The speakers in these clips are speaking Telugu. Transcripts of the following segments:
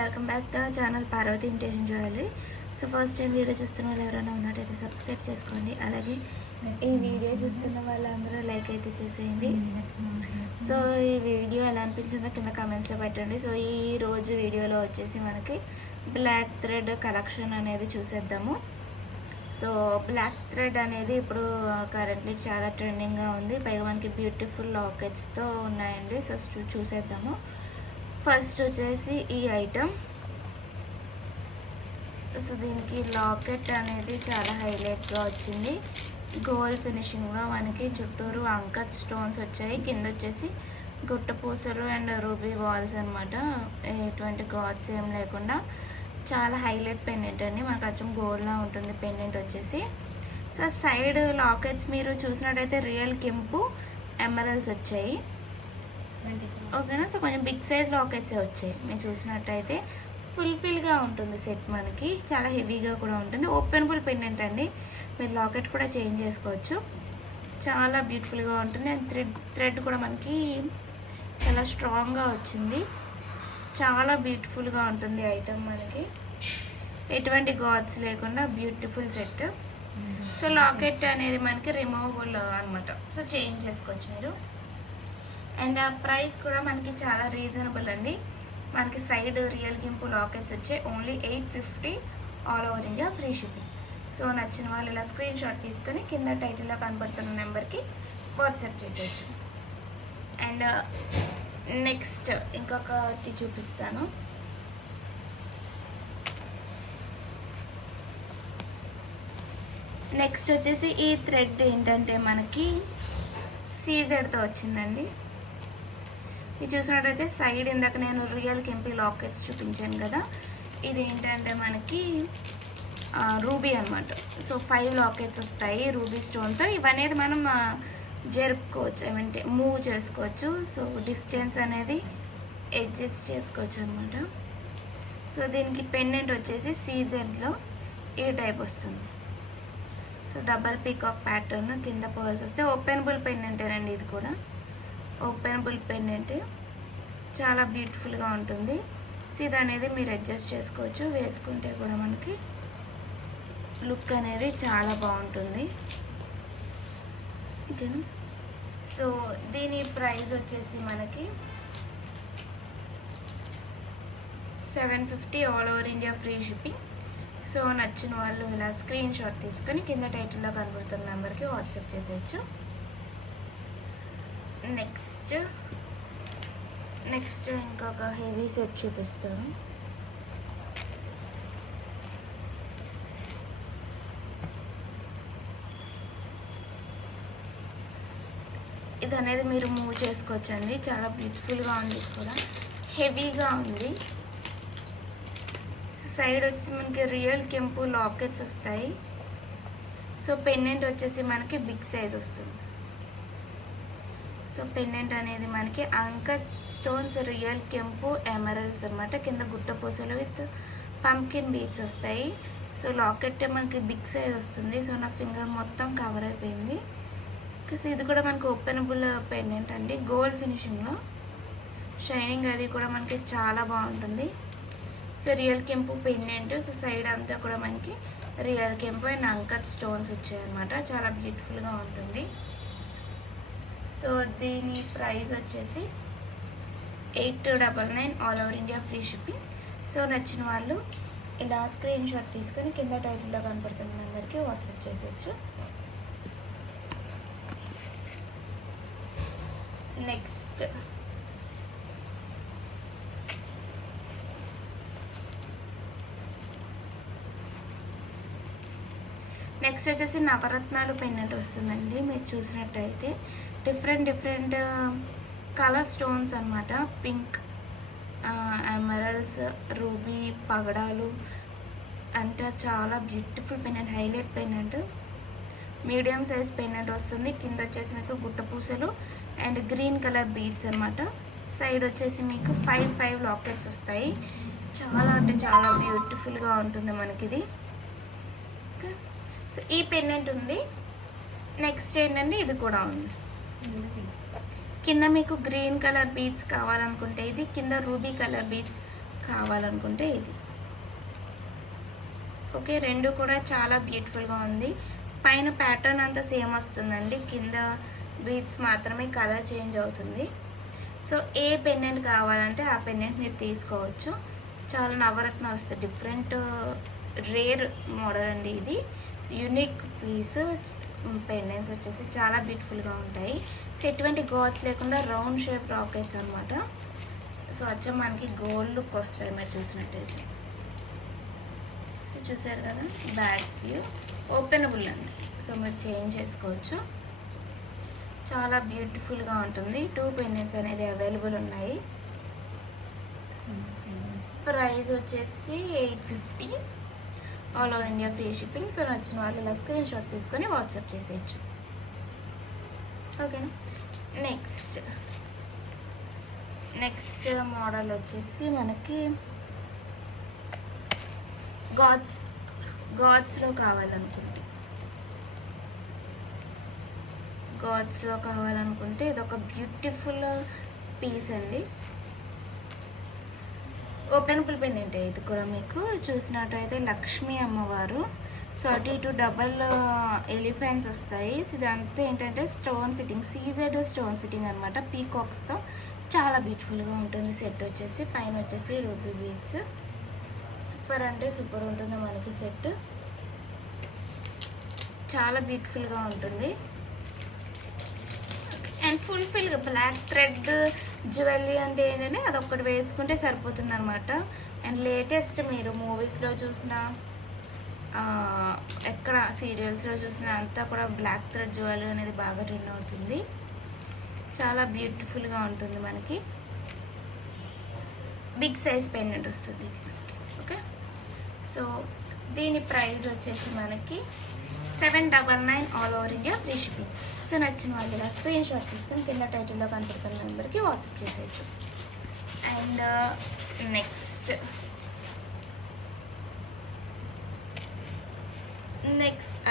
Welcome back to our channel Parvati intention jewellery. So first time video చూస్తున్న వాళ్ళు ఎవరైనా ఉన్నట్టయితే సబ్స్క్రైబ్ చేసుకోండి. అలాగే ఈ వీడియో చూస్తున్న వాళ్ళందరూ లైక్ అయితే చేసేయండి. సో ఈ వీడియో ఎలా అనిపించిందో కింద కామెంట్స్లో పెట్టండి. సో ఈ రోజు వీడియోలో వచ్చేసి మనకి బ్లాక్ థ్రెడ్ కలెక్షన్ అనేది చూసేద్దాము. సో బ్లాక్ థ్రెడ్ అనేది ఇప్పుడు కరెంట్లీ చాలా ట్రెండింగ్గా ఉంది. పైగా మనకి బ్యూటిఫుల్ లాకెట్స్తో ఉన్నాయండి. సో చూసేద్దాము. ఫస్ట్ వచ్చేసి ఈ ఐటమ్. సో దీనికి లాకెట్ అనేది చాలా హైలైట్గా వచ్చింది. గోల్డ్ ఫినిషింగ్లో మనకి చుట్టూరు అంకత్ స్టోన్స్ వచ్చాయి. కింద వచ్చేసి గుట్ట పూసలు అండ్ రూబీ బాల్స్ అనమాట. ఎటువంటి గాడ్స్ ఏం లేకుండా చాలా హైలైట్ పెండెంట్ అండి. మనకు అచ్చం గోల్డ్లా ఉంటుంది పెండెంట్ వచ్చేసి. సో సైడ్ లాకెట్స్ మీరు చూసినట్టయితే రియల్ కెంపు ఎమరల్స్ వచ్చాయి. ఓకేనా. సో కొంచెం బిగ్ సైజ్ లాకెట్సే వచ్చాయి. మీరు చూసినట్టయితే ఫుల్ఫిల్గా ఉంటుంది సెట్. మనకి చాలా హెవీగా కూడా ఉంటుంది. ఓపెనబుల్ పెండెంట్ అండి. మీరు లాకెట్ కూడా చేంజ్ చేసుకోవచ్చు. చాలా బ్యూటిఫుల్గా ఉంటుంది. అండ్ థ్రెడ్ కూడా మనకి చాలా స్ట్రాంగ్గా వచ్చింది. చాలా బ్యూటిఫుల్గా ఉంటుంది ఐటమ్. మనకి ఎటువంటి గాడ్స్ లేకుండా బ్యూటిఫుల్ సెట్. సో లాకెట్ అనేది మనకి రిమూవబుల్ అనమాట. సో చేంజ్ చేసుకోవచ్చు మీరు. అండ్ ఆ ప్రైస్ కూడా మనకి చాలా రీజనబుల్ అండి. మనకి సైడ్ రియల్ గింపు లాకెట్స్ వచ్చే only 850 all over India free shipping. So నచ్చిన వాళ్ళు ఇలా స్క్రీన్ షాట్ తీసుకొని కింద టైటిల్లో కనబడుతున్న నెంబర్కి వాట్సాప్ చేసేయచ్చు. అండ్ నెక్స్ట్ ఇంకొకటి చూపిస్తాను. నెక్స్ట్ వచ్చేసి ఈ థ్రెడ్ ఏంటంటే మనకి సీజెడ్తో వచ్చిందండి. ఇది చూసినట్టయితే సైడ్ ఇందాక నేను రియల్ కెంపీ లాకెట్స్ చూపించాను కదా, ఇది ఏంటంటే మనకి రూబీ అనమాట. సో 5 లాకెట్స్ వస్తాయి రూబీ స్టోన్తో. ఇవనేది మనం జరుపుకోవచ్చు, ఏమంటే మూవ్ చేసుకోవచ్చు. సో డిస్టెన్స్ అనేది అడ్జస్ట్ చేసుకోవచ్చు అనమాట. సో దీనికి పెండెంట్ వచ్చేసి సీజెడ్లో ఈ టైప్ వస్తుంది. సో డబల్ పీకాక్ ప్యాటర్న్, కింద పర్ల్స్ వస్తే ఓపెనబుల్ పెండెంటేనండి. ఇది కూడా ఓపెనబుల్ పెండెంట్. చాలా బ్యూటిఫుల్గా ఉంటుంది. సో ఇది అనేది మీరు అడ్జస్ట్ చేసుకోవచ్చు. వేసుకుంటే కూడా మనకి లుక్ అనేది చాలా బాగుంటుంది. ఓకేనా. సో దీని ప్రైస్ వచ్చేసి మనకి 750 all over India free shipping. So నచ్చిన వాళ్ళు ఇలా స్క్రీన్ షాట్ తీసుకొని కింద టైటిల్లో కనబడుతున్న నెంబర్కి వాట్సాప్ చేసేయచ్చు. నెక్స్ట్ ఇంకొక హెవీ సెట్ చూపిస్తాను. ఇది అనేది మీరు మూవ్ చేసుకోవచ్చండి. చాలా బ్యూటిఫుల్గా ఉంది, కూడా హెవీగా ఉంది. సైడ్ వచ్చి మనకి రియల్ కెంపు లాకెట్స్ వస్తాయి. సో పెండెంట్ వచ్చేసి మనకి బిగ్ సైజ్ వస్తుంది. సో పెండెంట్ అనేది మనకి అంకట్ స్టోన్స్ రియల్ కెంపు ఎమరల్స్ అనమాట. కింద గుట్ట పూసలు విత్ పంకిన్ బీడ్స్ వస్తాయి. సో లాకెట్ మనకి బిగ్ సైజ్ వస్తుంది. సో నా ఫింగర్ మొత్తం కవర్ అయిపోయింది. సో ఇది కూడా మనకి ఓపెనబుల్ పెండెంట్ అండి. గోల్డ్ ఫినిషింగ్లో షైనింగ్ అది కూడా మనకి చాలా బాగుంటుంది. సో రియల్ కెంపు పెండెంట్. సో సైడ్ అంతా కూడా మనకి రియల్ కెంపు అండ్ అంకట్ స్టోన్స్ వచ్చాయన్నమాట. చాలా బ్యూటిఫుల్గా ఉంటుంది. సో దీని ప్రైస్ వచ్చేసి 899 all over India free shipping. So నచ్చిన వాళ్ళు ఇలా స్క్రీన్ షాట్ తీసుకొని కింద టైటిల్లో కనపడుతున్న నెంబర్కి వాట్సాప్ చేసేయచ్చు. నెక్స్ట్ వచ్చేసి నవరత్నాలు పెండెంట్ వస్తుందండి. మీరు చూసినట్టయితే డిఫరెంట్ కలర్ స్టోన్స్ అనమాట. పింక్, ఎమరల్స్, రూబీ, పగడాలు అంటే చాలా beautiful pendant. Highlight pendant. Medium size pendant వస్తుంది. కింద వచ్చేసి మీకు గుట్ట పూసలు అండ్ గ్రీన్ కలర్ బీడ్స్ అనమాట. సైడ్ వచ్చేసి మీకు 5 లాకెట్స్ వస్తాయి. చాలా అంటే చాలా బ్యూటిఫుల్గా ఉంటుంది మనకి ఇది. ఓకే. సో ఈ పెండెంట్ ఉంది. నెక్స్ట్ ఏంటంటే ఇది కూడా ఉంది. కింద మీకు గ్రీన్ కలర్ బీడ్స్ కావాలనుకుంటే ఇది, కింద రూబీ కలర్ బీడ్స్ కావాలనుకుంటే ఇది. ఓకే, రెండు కూడా చాలా బ్యూటిఫుల్గా ఉంది. పైన ప్యాటర్న్ అంతా సేమ్ వస్తుందండి, కింద బీడ్స్ మాత్రమే కలర్ చేంజ్ అవుతుంది. సో ఏ పెండెంట్ కావాలంటే ఆ పెండెంట్ మీరు తీసుకోవచ్చు. చాలా నవరత్నాలు వస్తాయి, డిఫరెంట్ రేర్ మోడల్ అండి ఇది. Unique piece. పెండెంట్స్ వచ్చేసి చాలా బ్యూటిఫుల్గా ఉంటాయి. సో ఎటువంటి గాడ్స్ లేకుండా రౌండ్ షేప్ రాకెట్స్ అనమాట. సో అచ్చం మనకి గోల్డ్ లుక్ వస్తాయి మీరు చూసినట్టయితే. సో చూసారు కదా, బ్యాక్ వ్యూ ఓపెనబుల్ అండి. సో మీరు చేంజ్ చేసుకోవచ్చు. చాలా బ్యూటిఫుల్గా ఉంటుంది. 2 పెండెంట్స్ అనేది అవైలబుల్ ఉన్నాయి. ప్రైస్ వచ్చేసి 850, all over India free shipping. So నచ్చిన వాళ్ళు ఇలా స్క్రీన్ షాట్ తీసుకొని వాట్సాప్ చేసేయచ్చు. ఓకేనా. నెక్స్ట్ మోడల్ వచ్చేసి మనకి గాడ్స్లో కావాలనుకుంటే ఇదొక బ్యూటిఫుల్ పీస్ అండి. ఓపెనబుల్ పెండెంట్ ఇది కూడా. మీకు చూసినట్టయితే లక్ష్మీ అమ్మవారు. సో అటు ఇటు డబల్ ఎలిఫెంట్స్ వస్తాయి. సో ఇదంతా ఏంటంటే stone fitting, CZ stone fitting అనమాట, పీకాక్స్తో. చాలా బ్యూటిఫుల్గా ఉంటుంది. సెట్ వచ్చేసి పైన వచ్చేసి రూబీ బీడ్స్. సూపర్ అంటే సూపర్ ఉంటుంది మనకి సెట్. చాలా బ్యూటిఫుల్గా ఉంటుంది. అండ్ ఫుల్ఫిల్గా బ్లాక్ థ్రెడ్ జ్యువెలరీ అంటే ఏంటంటే అదొక్కటి వేసుకుంటే సరిపోతుంది అనమాట. అండ్ లేటెస్ట్ మీరు మూవీస్లో చూసిన, ఎక్కడ సీరియల్స్లో చూసిన అంతా కూడా బ్లాక్ థ్రెడ్ జ్యువెలరీ అనేది బాగా ట్రెండ్ అవుతుంది. చాలా బ్యూటిఫుల్గా ఉంటుంది మనకి. బిగ్ సైజ్ పెండెంట్ వస్తుంది ఇది మనకి. ఓకే, సో దీని ప్రైస్ వచ్చేసి మనకి 799, all over India free shipping. So నచ్చిన వాళ్ళు ఇలా స్క్రీన్ షాట్ తీసుకొని కింద టైటిల్లో కనపడుతున్న నెంబర్కి వాట్సాప్ చేసేయచ్చు. అండ్ నెక్స్ట్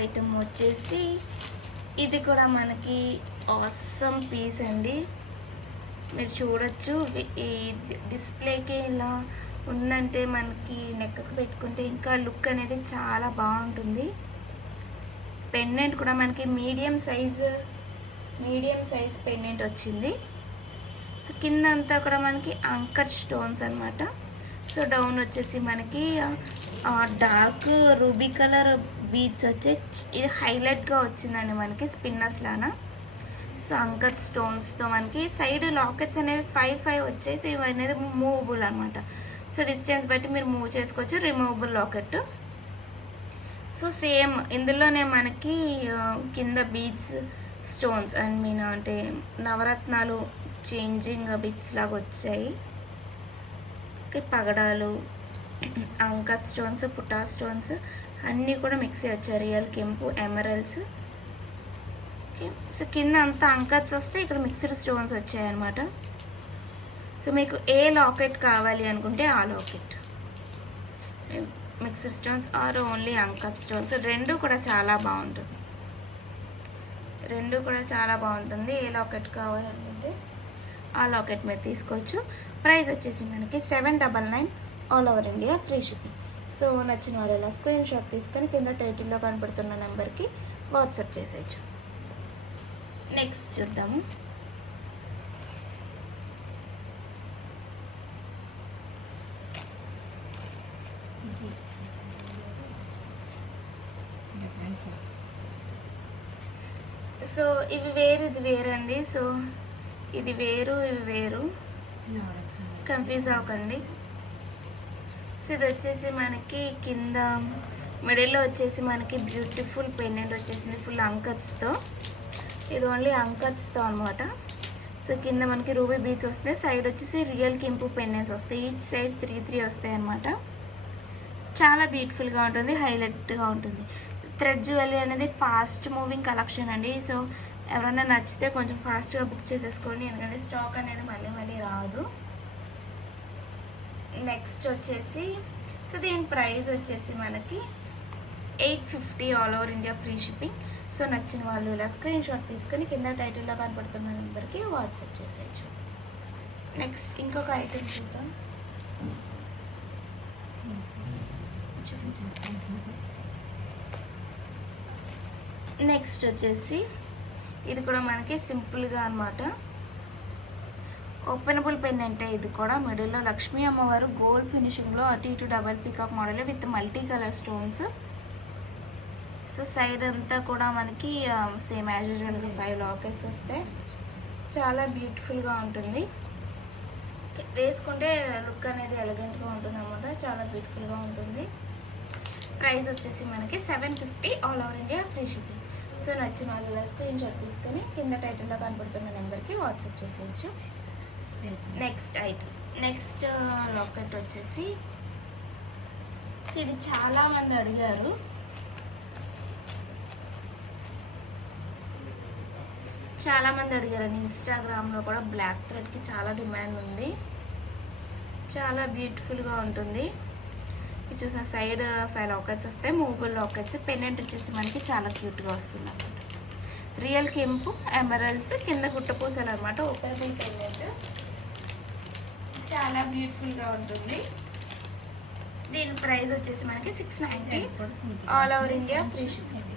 ఐటమ్ వచ్చేసి ఇది కూడా మనకి ఆసమ్ పీస్ అండి. మీరు చూడొచ్చు, ఈ డిస్ప్లేకి ఇలా ఉందంటే మనకి నెక్కకు పెట్టుకుంటే ఇంకా లుక్ అనేది చాలా బాగుంటుంది. పెండెంట్ కూడా మనకి మీడియం సైజ్ పెండెంట్ వచ్చింది. సో కింద అంతా కూడా మనకి అంకర్ స్టోన్స్ అనమాట. సో డౌన్ వచ్చేసి మనకి డార్క్ రూబీ కలర్ బీడ్స్ వచ్చి ఇది హైలైట్గా వచ్చిందండి మనకి, స్పిన్నర్స్ లానా. సో అంకర్ స్టోన్స్తో మనకి సైడ్ లాకెట్స్ అనేవి 5 వచ్చేసి ఇవి అనేది మూవబుల్ అనమాట. సో డిస్టెన్స్ బట్టి మీరు మూవ్ చేసుకోవచ్చు. Removable locket. సో సేమ్ ఇందులోనే మనకి కింద బీడ్స్ స్టోన్స్ అండ్ మీన్ అంటే నవరత్నాలు చేంజింగ్ బిట్స్ లాగా వచ్చాయి. పగడాలు, అంకర్ స్టోన్స్, పుటా స్టోన్స్ అన్నీ కూడా మిక్స్ వచ్చాయి. రియల్ కెంపు, ఎమరల్స్. ఓకే, సో కింద అంతా అంకర్స్ వస్తే ఇక్కడ మిక్స్డ్ స్టోన్స్ వచ్చాయన్నమాట. సో మీకు ఏ లాకెట్ కావాలి అనుకుంటే ఆ locket, mixed stones or only anchor stones, రెండు కూడా చాలా బాగుంటుంది. ఏ లాకెట్ కావాలనుకుంటే ఆ లాకెట్ మీరు తీసుకోవచ్చు. ప్రైస్ వచ్చేసి మనకి 799, all over India free shipping. So నచ్చిన వాళ్ళు ఇలా స్క్రీన్ షాట్ తీసుకొని కింద టైటిల్లో కనపడుతున్న నెంబర్కి వాట్సాప్ చేసేయచ్చు. నెక్స్ట్ చూద్దాము. సో ఇవి వేరు, ఇది వేరండి. సో ఇది వేరు, ఇవి వేరు, కన్ఫ్యూజ్ అవ్వకండి. సో ఇది వచ్చేసి మనకి కింద మిడిల్లో వచ్చేసి మనకి బ్యూటిఫుల్ పెండెంట్ వచ్చేసింది ఫుల్ అంకర్స్తో. ఇది ఓన్లీ అంకర్స్తో అనమాట. సో కింద మనకి రూబీ బీడ్స్ వస్తాయి, సైడ్ వచ్చేసి రియల్ కెంపు పెండెంట్స్ వస్తాయి. ఈచ్ సైడ్ 3 వస్తాయి అనమాట. చాలా బ్యూటిఫుల్గా ఉంటుంది, హైలైట్గా ఉంటుంది. థ్రెడ్ జ్యువెలరీ అనేది ఫాస్ట్ మూవింగ్ కలెక్షన్ అండి. సో ఎవరైనా నచ్చితే కొంచెం ఫాస్ట్గా బుక్ చేసేసుకోండి, ఎందుకంటే స్టాక్ అనేది మళ్ళీ రాదు. నెక్స్ట్ వచ్చేసి సో దీని ప్రైస్ వచ్చేసి మనకి 850, all over India free shipping. So నచ్చిన వాళ్ళు ఇలా స్క్రీన్ షాట్ తీసుకొని కింద టైటిల్లో కనపడుతున్న నెంబర్కి వాట్సాప్ చేసేయచ్చు. నెక్స్ట్ ఇంకొక ఐటెం చూద్దాం. నెక్స్ట్ వచ్చేసి ఇది కూడా మనకి సింపుల్గా అనమాట, ఓపెనబుల్ పెన్ అంటే ఇది కూడా మిడిల్లో లక్ష్మీ అమ్మవారు గోల్డ్ ఫినిషింగ్లో అటు ఇటు double peacock model with multi colour stones. So side అంతా కూడా మనకి సేమ్ యాజ్ యూజువల్గా 5 లాకెట్స్ వస్తాయి. చాలా బ్యూటిఫుల్గా ఉంటుంది, వేసుకుంటే లుక్ అనేది ఎలిగెంట్గా ఉంటుంది అన్నమాట, చాలా బ్యూటిఫుల్గా ఉంటుంది. ప్రైస్ వచ్చేసి మనకి 750 all over India free shipping. So నచ్చిన వాళ్ళు స్క్రీన్ షాట్ తీసుకొని కింద టైటిల్లో కనపడుతున్న నెంబర్కి వాట్సాప్ చేసేయచ్చు. నెక్స్ట్ లాకెట్ వచ్చేసి ఇది చాలామంది అడిగారు. ఇన్స్టాగ్రామ్లో కూడా బ్లాక్ థ్రెడ్కి చాలా డిమాండ్ ఉంది, చాలా బ్యూటిఫుల్గా ఉంటుంది. ఇది చూసిన సైడ్ 5 లాకెట్స్ వస్తాయి, మూవబుల్ లాకెట్స్. పెండెంట్ వచ్చేసి మనకి చాలా క్యూట్గా వస్తుంది అన్నమాట. రియల్ కెంపు ఎమరల్డ్స్ కింద గుట్టపూసలు అనమాట, ఓపెనబుల్ పెండెంట్. చాలా బ్యూటిఫుల్గా ఉంటుంది. దీని ప్రైస్ వచ్చేసి మనకి 690 all over India free shipping.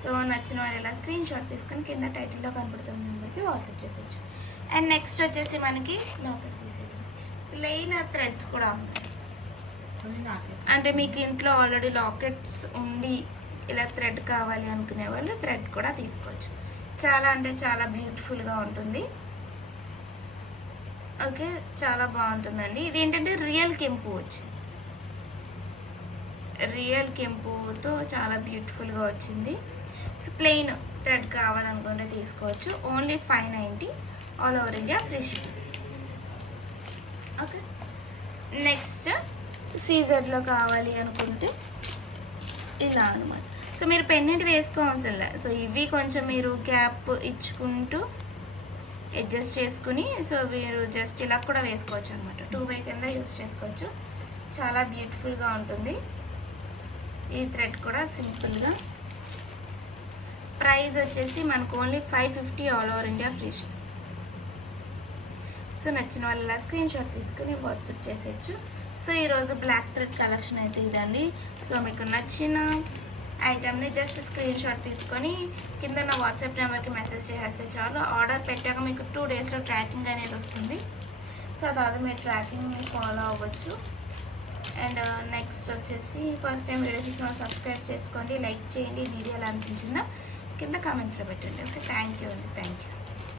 So నచ్చిన వాళ్ళు ఇలా స్క్రీన్ షాట్ తీసుకొని కింద టైటిల్లో కనపడుతున్న నెంబర్కి వాట్సాప్ చేసేయచ్చు. అండ్ నెక్స్ట్ వచ్చేసి మనకి లాకెట్ తీసేది ప్లెయిన్ థ్రెడ్స్ కూడా ఉన్నాయి. అంటే మీకు ఇంట్లో ఆల్రెడీ లాకెట్స్ ఉండి ఇలా థ్రెడ్ కావాలి అనుకునే వాళ్ళు థ్రెడ్ కూడా తీసుకోవచ్చు. చాలా అంటే చాలా బ్యూటిఫుల్గా ఉంటుంది. ఓకే, చాలా బాగుంటుందండి. ఇది ఏంటంటే రియల్ కెంపుతో చాలా బ్యూటిఫుల్గా వచ్చింది. సో ప్లెయిన్ థ్రెడ్ కావాలనుకుంటే తీసుకోవచ్చు. Only 590 all over India free shipping. Okay, next సీజర్లో కావాలి అనుకుంటే ఇలా అనమాట. సో మీరు పెన్నెంట్ వేసుకోవాల్సిన లే. సో ఇవి కొంచెం మీరు క్యాప్ ఇచ్చుకుంటూ అడ్జస్ట్ చేసుకుని సో మీరు జస్ట్ ఇలా కూడా వేసుకోవచ్చు అనమాట. 2 వే కింద యూస్ చేసుకోవచ్చు. చాలా బ్యూటిఫుల్గా ఉంటుంది. ఈ థ్రెడ్ కూడా సింపుల్గా. ప్రైస్ వచ్చేసి మనకు only 550 all over India free shipping. So నచ్చిన వాళ్ళ స్క్రీన్ షాట్ తీసుకుని వాట్సాప్ చేసేయచ్చు. సో ఈరోజు బ్లాక్ థ్రెడ్ కలెక్షన్ అయితే ఇదండి. సో మీకు నచ్చిన ఐటమ్ని జస్ట్ స్క్రీన్ షాట్ తీసుకొని కింద నా వాట్సాప్ నెంబర్కి మెసేజ్ చేసేస్తే చాలు. ఆర్డర్ పెట్టాక మీకు 2 డేస్లో ట్రాకింగ్ అనేది వస్తుంది. సో తర్వాత మీరు ట్రాకింగ్ని ఫాలో అవ్వచ్చు. అండ్ నెక్స్ట్ వచ్చేసి ఫస్ట్ టైం వీడియో చూసిన సబ్స్క్రైబ్ చేసుకోండి, లైక్ చేయండి. వీడియో ఎలా అనిపించిందో కింద కామెంట్స్లో పెట్టండి. ఓకే, థ్యాంక్ యూ అండి, థ్యాంక్ యూ.